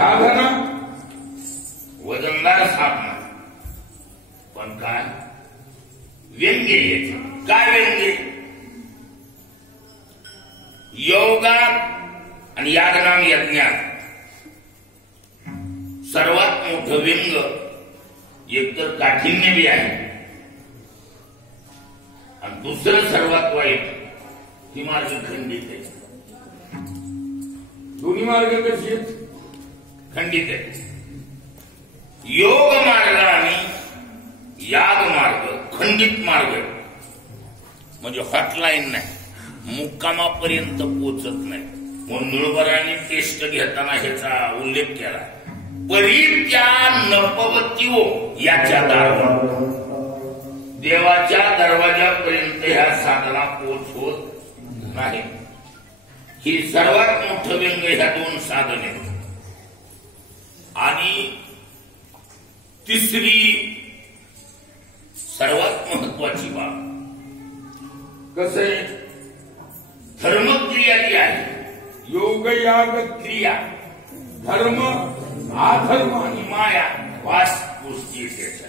साधना वजनदार साधना, पण काय व्यंग्य येते. काय व्यंग्य? योगात आणि यागनाम यज्ञात सर्वात मोठं व्यंग एकतर काठिण्य बी आहे, आणि दुसरं सर्वात वाईट ही मार्ग खंडित आहे. दोन्ही मार्ग कशी आहेत? खंडित आहे. योग मार्ग आणि याग मार्ग खंडित मार्ग म्हणजे हॉटलाईन नाही, मुक्कामापर्यंत पोचत नाही. म्हणून निळबरांनी टेस्ट घेताना ह्याचा उल्लेख केला, परित्या नपवतीओ याच्या दारावर, देवाच्या दरवाजापर्यंत ह्या साधना पोचवत नाही. ही सर्वात मोठं व्यंग ह्या दोन साधने. आणि तिसरी सर्वात महत्वाची बाब कसं आहे, धर्मक्रिया जी आहे, योग याग क्रिया, धर्म अधर्म आणि माया पाच गोष्टी त्याच्या.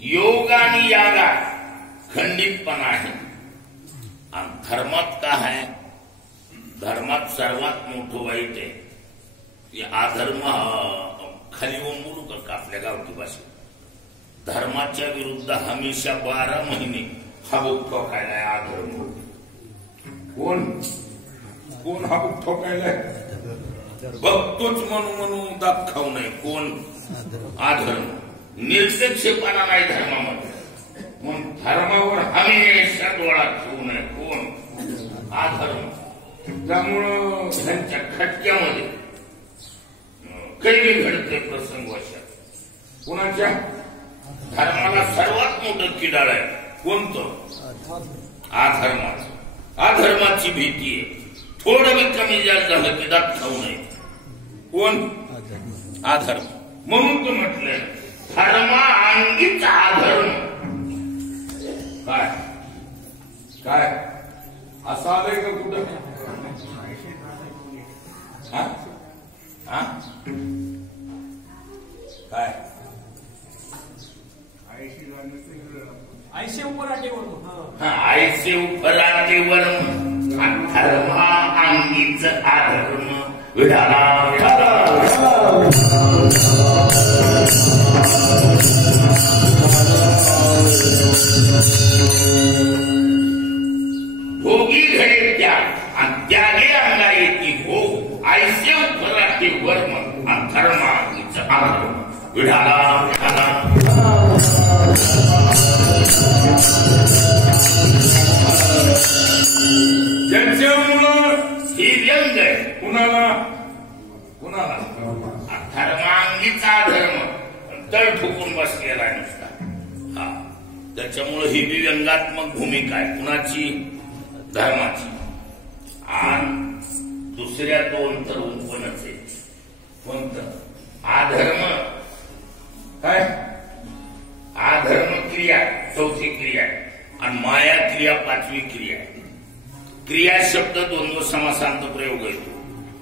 योग आणि यागात खंडितपणा आहे. आणि धर्मात काय आहे? धर्मात सर्वात मोठं वाईट आहे अधर्म. खाली होऊन बोलू का आपल्या गावठी भाषेत? धर्माच्या विरुद्ध हमेशा 12 महिने हा बुक ठोकायलाय अधर्म. कोण कोण हा बुक ठोकायलाय? बघतोच म्हणून दात खाऊ नये. कोण? अधर्म. निरपेक्षपणा नाही धर्मामध्ये, म्हणून धर्मावर हमेशा डोळा ठेवू नये. कोण? अधर्म. त्यामुळं त्यांच्या खटक्यामध्ये काही घडते प्रसंग वशात. कुणाच्या? धर्माला सर्वात मोठं किडाळ आहे. कोणतं? अधर्माचं. अधर्माची भीती आहे. थोडं बी कमी जास्त झालं की दात खाऊ नये. कोण? अधर्म. म्हणून तर म्हटलंय धर्मांगीच अधर्म. काय काय असं आलंय का कुठं? काय आयसे उपराटेवर आयसे उपराटेवर धर्मांगीच अधर्म. विठाला भोगी घडे त्याग आणि त्यागे अंगा येते भोग. आयसे उपराटे वर्म आणि धर्मांगीच अधर्म. विठाला विठाला ज्यांच्यामुळं ही व्यंग आहे. कुणाला? कुणाला? धर्मांगीचा धर्म तळ ठोकून बसलेला आहे नुसता. हा, त्याच्यामुळं ही बी व्यंगात्मक भूमिका आहे. कुणाची? धर्माची. आणि दुसऱ्या दोन तर उपनच आहे. कोणतं? अधर्म. काय? अधर्म क्रिया चौथी क्रिया आहे, आणि माया क्रिया पाचवी क्रिया आहे. क्रिया शब्द द्वंद्व समासांत प्रयोग येतो.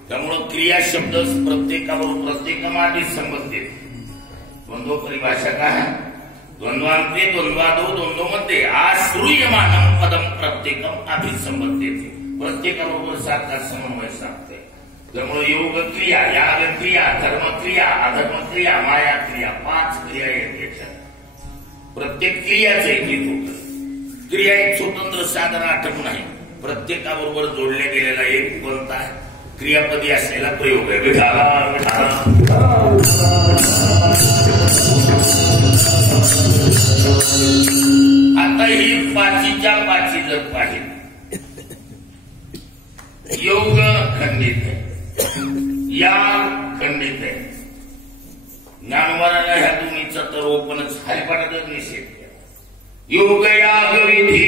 त्यामुळं क्रिया शब्द प्रत्येकामाधीच संबंधित. द्वंद्व परिभाषा काय? द्वंद्वांते द्वंद्वादो द्वंद्वमध्ये आश्रूयमानं पदम प्रत्येकम अभिसंबंधित. प्रत्येकाबरोबर सारखा समन्वय साधते. त्यामुळे योग क्रिया, याग क्रिया, धर्म क्रिया, अधर्म क्रिया, माया क्रिया, 5 क्रिया आहेत याच्यात. प्रत्येक क्रियाचं एक हेतू होतं. क्रिया एक स्वतंत्र साधन आठवण नाही, प्रत्येकाबरोबर जोडल्या गेलेला एक कोणता आहे? क्रियापदी असलेला प्रयोग आहे. विठाला विठाला. आता ही पाचीच्या पाची जर पाहिली, योग खंडित आहे, याग खंडित आहे. ज्ञानवराला ह्या दोन्हीचा तर ओपनच हरिपाठातच निषेध केला. योग याग विधी